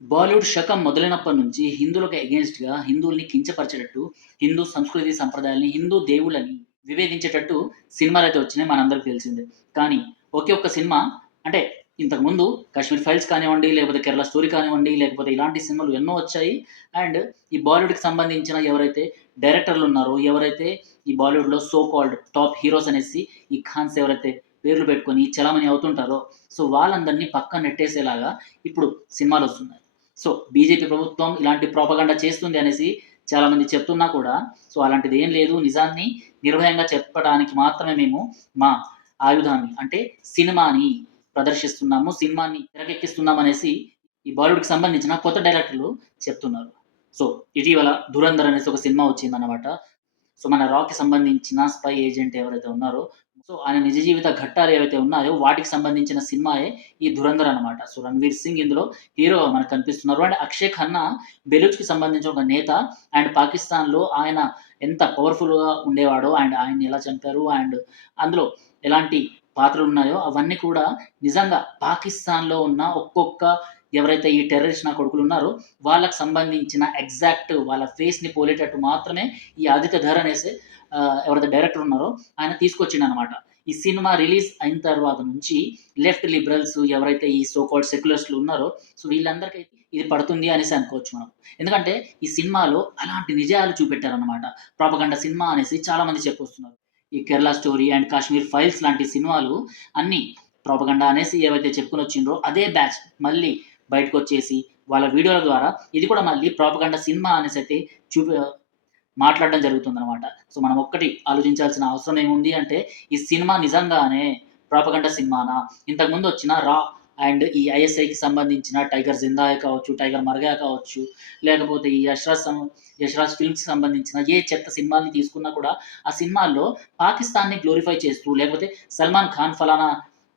బాలీవుడ్ శకం మొదలైనప్పటి నుంచి హిందువులకు ఎగెయిన్స్ట్‌గా హిందువుల్ని కించపరిచేటట్టు, హిందూ సంస్కృతి సంప్రదాయాల్ని, హిందూ దేవుళ్ళని వివేదించేటట్టు సినిమాలైతే వచ్చినాయి మనందరికి తెలిసిందే. కానీ ఒకే ఒక్క సినిమా అంటే ఇంతకుముందు 'కాశ్మీర్ ఫైల్స్' కానివ్వండి, లేకపోతే 'కేరళ స్టోరీ' కానివ్వండి, లేకపోతే ఇలాంటి సినిమాలు ఎన్నో వచ్చాయి. అండ్ ఈ బాలీవుడ్‌కి సంబంధించిన ఎవరైతే డైరెక్టర్లున్నారో, ఎవరైతే ఈ బాలీవుడ్‌లో సో కాల్డ్ టాప్ హీరోస్ అనేసి ఈ ఖాన్స్ ఎవరైతే పేర్లు పెట్టుకొని చలామణి అవుతుంటారో, సో వాళ్ళందరిని పక్కన నెట్టేసేలాగా ఇప్పుడు సినిమాలొస్తున్నాయి. సో, బీజేపీ ప్రభుత్వం ఇలాంటి ప్రొపగండా చేస్తుంది అనేసి చాలామంది చెప్తున్నా కూడా, సో, అలాంటిదేం లేదు. నిజాన్ని నిర్భయంగా చెప్పడానికి మాత్రమే మేము మా ఆయుధాన్ని అంటే సినిమాని ప్రదర్శిస్తున్నాము. సినిమాని తెరకెక్కిస్తున్నామనేసి ఈ బాలీవుడ్‌కి సంబంధించిన కొత్త డైరెక్టర్లు చెప్తున్నారు. సో, ఇటీవల 'ధురంధర్' అనేసి ఒక సినిమా వచ్చిందనమాట. సో, మన 'రా'కి సంబంధించిన స్పై ఏజెంట్ ఎవరైతే ఉన్నారో, సో, ఆయన నిజ జీవిత ఘట్టాలు ఏవైతే ఉన్నాయో వాటికి సంబంధించిన సినిమాయే ఈ 'ధురంధర్' అనమాట. సో, 'రణ్వీర్ సింగ్' ఇందులో హీరోగా మనకు కనిపిస్తున్నారు. అండ్ 'అక్షయ్ ఖన్నా' బెలూచ్‌కి సంబంధించిన ఒక నేత. అండ్ పాకిస్తాన్‌లో ఆయన ఎంత పవర్‌ఫుల్‌గా ఉండేవాడో అండ్ ఆయన్ని ఎలా చంపారు అండ్ అందులో ఎలాంటి పాత్రలున్నాయో అవన్నీ కూడా నిజంగా పాకిస్తాన్‌లో ఉన్న ఒక్కొక్క ఎవరైతే ఈ టెర్రరిస్ట్ నా కొడుకులున్నారో వాళ్ళకి సంబంధించిన ఎగ్జాక్ట్ వాళ్ళ ఫేస్‌ని పోలేటట్టు మాత్రమే ఈ 'ఆదిత్య ధర్' అనేసి ఎవరైతే డైరెక్టర్ ఉన్నారో ఆయన తీసుకొచ్చిండనమాట. ఈ సినిమా రిలీజ్ అయిన తర్వాత నుంచి లెఫ్ట్ లిబరల్స్ ఎవరైతే ఈ సో కాల్డ్ సెక్యులర్స్‌లు ఉన్నారో, సో వీళ్ళందరికైతే ఇది పడుతుంది అనేసి అనుకోవచ్చు మనం. ఎందుకంటే ఈ సినిమాలో అలాంటి నిజాలు చూపెట్టారనమాట. ప్రాపగండా సినిమా అనేసి చాలామంది చెప్పొస్తున్నారు. ఈ 'Kerala story' and 'Kashmir files' లాంటి సినిమాలు అన్నీ ప్రాపగండా అనేసి ఏవైతే చెప్పుకొనొచ్చిండ్రో అదే బ్యాచ్ మళ్ళీ బయటకొచ్చేసి వాళ్ళ వీడియోల ద్వారా ఇది కూడా మళ్ళీ ప్రాపగండా సినిమా అనేసైతే చూపి మాట్లాడడం జరుగుతుందనమాట. సో, మనం ఒక్కటి ఆలోచించాల్సిన అవసరం ఏముంది అంటే, ఈ సినిమా నిజంగానే ప్రాపగండా సినిమానా? ఇంతకుముందొచ్చిన 'రా' అండ్ ఈ ఐఎస్ఐకి సంబంధించిన 'టైగర్ జిందా హై' కావచ్చు, 'టైగర్ మర్ గయా' కావచ్చు, లేకపోతే ఈ 'యష్‌రాజ్ ఫిల్మ్స్‌కి' సంబంధించిన ఏ చెత్త సినిమాల్ని తీసుకున్నా కూడా, ఆ సినిమాల్లో పాకిస్తాన్‌ని గ్లోరిఫై చేస్తూ, లేకపోతే 'సల్మాన్ ఖాన్' ఫలానా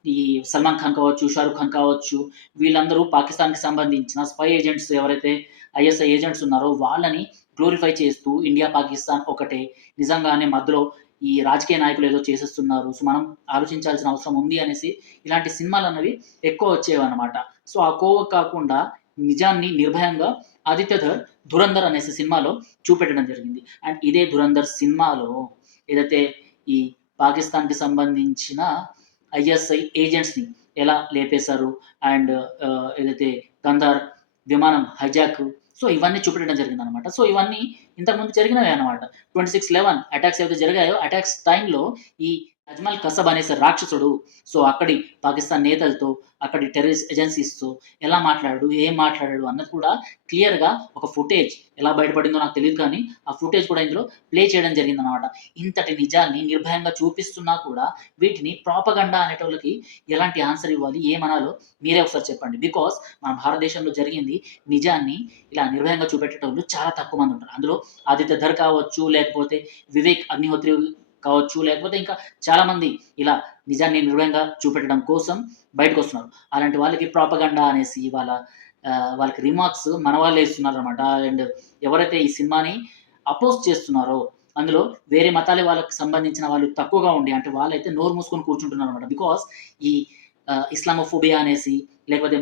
ఈ 'సల్మాన్ ఖాన్' కావచ్చు, 'షారుఖ్ ఖాన్' కావచ్చు, వీళ్ళందరూ పాకిస్తాన్‌కి సంబంధించిన స్పై ఏజెంట్స్ ఎవరైతే ఐఎస్ఐ ఏజెంట్స్ ఉన్నారో వాళ్ళని గ్లోరిఫై చేస్తూ ఇండియా, పాకిస్తాన్ ఒకటే. నిజంగానే మధ్యలో ఈ రాజకీయ నాయకులు ఏదో చేసేస్తున్నారు. సో, మనం ఆలోచించాల్సిన అవసరం ఉంది అనేసి ఇలాంటి సినిమాలన్నవి ఎక్కువ వచ్చేవన్నమాట. సో, ఆ కోవ కాకుండా నిజాన్ని నిర్భయంగా 'ఆదిత్య ధర్', 'ధురంధర్' అనేసి సినిమాలో చూపెట్టడం జరిగింది. అండ్ ఇదే 'ధురంధర్' సినిమాలో ఏదైతే ఈ పాకిస్తాన్‌కి సంబంధించిన ఐఎస్ఐ ఏజెంట్స్‌ని ఎలా లేపేశారు అండ్ ఏదైతే 'గంధార్' విమానం హైజాక్ సో, ఇవన్నీ చూపెట్టడం జరిగిందనమాట. సో, ఇవన్నీ ఇంతకుముందు జరిగినవే అనమాట. 26/11 అటాక్స్ ఏవైతే జరిగాయో, అటాక్స్ టైమ్‌లో ఈ అజ్మల్ కసబ్ అనేసి రాక్షసుడు సో, అక్కడి పాకిస్తాన్ నేతలతో, అక్కడి టెర్రరిస్ట్ ఏజెన్సీస్‌తో ఎలా మాట్లాడాడు, ఏం మాట్లాడాడు అన్నది కూడా క్లియర్‌గా ఒక ఫుటేజ్ ఎలా బయటపడిందో నాకు తెలీదు కానీ, ఆ ఫుటేజ్ కూడా ఇందులో ప్లే చేయడం జరిగిందనమాట. ఇంతటి నిజాల్ని నిర్భయంగా చూపిస్తున్నా కూడా, వీటిని ప్రాపగండా అనేటోళ్ళకి ఎలాంటి ఆన్సర్ ఇవ్వాలి, ఏమనాలో మీరే ఒకసారి చెప్పండి. బికాజ్ మన భారతదేశంలో జరిగింది నిజాన్ని ఇలా నిర్భయంగా చూపెట్టేటోళ్ళు చాలా తక్కువ మంది ఉంటారు. అందులో 'ఆదిత్య ధర్' కావచ్చు, లేకపోతే 'వివేక్ అగ్నిహోత్రి' కావచ్చు, లేకపోతే ఇంకా చాలామంది ఇలా నిజాన్ని నిర్భయంగా చూపెట్టడం కోసం బయటకొస్తున్నారు. అలాంటి వాళ్ళకి ప్రాపగండా అనేసి వాళ్ళకి రిమార్క్స్ మన వాళ్ళే ఇస్తున్నారనమాట. అండ్ ఎవరైతే ఈ సినిమాని అపోజ్ చేస్తున్నారో, అందులో వేరే మతాల వాళ్ళకి సంబంధించిన వాళ్ళు తక్కువగా ఉండి అంటే వాళ్ళైతే నోరు మూసుకొని కూర్చుంటున్నారనమాట. బికాజ్ ఈ ఇస్లామోఫోబియా అనేసి లేకపోతే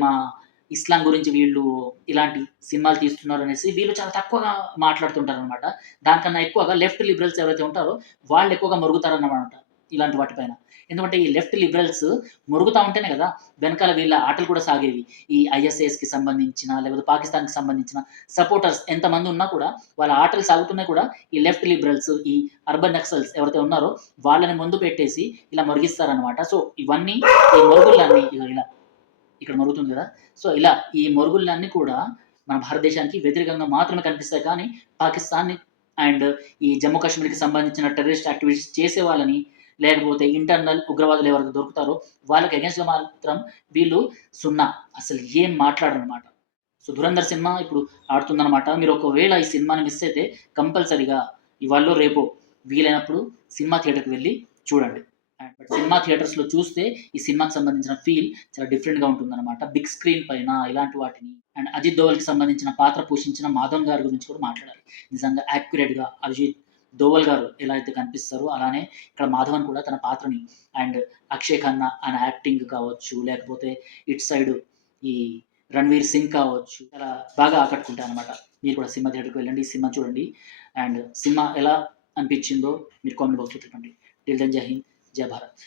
ఇస్లాం గురించి వీళ్ళు ఇలాంటి సినిమాలు తీస్తున్నారనేసి వీళ్ళు చాలా తక్కువగా మాట్లాడుతుంటారనమాట. దానికన్నా ఎక్కువగా లెఫ్ట్ లిబరల్స్ ఎవరైతే ఉంటారో వాళ్ళు ఎక్కువగా మొరుగుతారన్నమాట ఇలాంటి వాటి పైన. ఎందుకంటే ఈ లెఫ్ట్ లిబరల్స్ మొరుగుతా ఉంటేనే కదా! వెనకాల వీళ్ళ ఆటలు కూడా సాగేవి. ఈ ఐఎస్ఐఎస్‌కి సంబంధించిన లేకపోతే పాకిస్తాన్‌కి సంబంధించిన సపోర్టర్స్ ఎంతమంది ఉన్నా కూడా వాళ్ళ ఆటలు సాగుతున్నా కూడా ఈ లెఫ్ట్ లిబరల్స్, ఈ అర్బన్ నక్సల్స్ ఎవరైతే ఉన్నారో వాళ్ళని ముందు పెట్టేసి ఇలా మొరిగిస్తారనమాట. సో, ఇవన్నీ ఈ మొరుగులన్నీ ఇగో ఇలా ఇక్కడ మరుగుతుంది కదా! సో, ఇలా ఈ మరుగులన్నీ కూడా మన భారతదేశానికి వ్యతిరేకంగా మాత్రమే కనిపిస్తాయి కానీ, పాకిస్తాన్‌ని అండ్ ఈ జమ్మూ కాశ్మీర్‌కి సంబంధించిన టెర్రరిస్ట్ యాక్టివిటీస్ చేసే వాళ్ళని, లేకపోతే ఇంటర్నల్ ఉగ్రవాదులు ఎవరైతే దొరుకుతారో వాళ్ళకి అగెయిన్స్ట్‌గా మాత్రం వీళ్ళు సున్నా. అసలు ఏం మాట్లాడరనమాట. సో, 'ధురంధర్' సినిమా ఇప్పుడు ఆడుతుందనమాట. మీరు ఒకవేళ ఈ సినిమాని మిస్ అయితే కంపల్సరీగా ఇవాళో, రేపో వీలైనప్పుడు సినిమా థియేటర్‌కి వెళ్లి చూడండి. బట్ సినిమా థియేటర్స్‌లో చూస్తే ఈ సినిమాకి సంబంధించిన ఫీల్ చాలా డిఫరెంట్‌గా ఉంటుందనమాట. బిగ్ స్క్రీన్ పైన ఇలాంటి వాటిని అండ్ అజిత్ దోవల్‌కి సంబంధించిన పాత్ర పోషించిన మాధవన్ గారి గురించి కూడా మాట్లాడాలి. నిజంగా యాక్యురేట్‌గా అజిత్ దోవల్ గారు ఎలా అయితే కనిపిస్తారో అలానే ఇక్కడ మాధవన్ కూడా తన పాత్రని అండ్ అక్షయ్ ఖన్నా ఆయన యాక్టింగ్ కావచ్చు, లేకపోతే ఇటు సైడు ఈ రణ్వీర్ సింగ్ కావచ్చు, చాలా బాగా ఆకట్టుకుంటాయి అనమాట. మీరు కూడా సినిమా థియేటర్‌కి వెళ్ళండి. ఈ సినిమా చూడండి. అండ్ సినిమా ఎలా అనిపించిందో మీరు కామెంట్ బాక్స్‌లో చెప్పండి. టిల్ దెన్ జై హింద్, జై భారత్.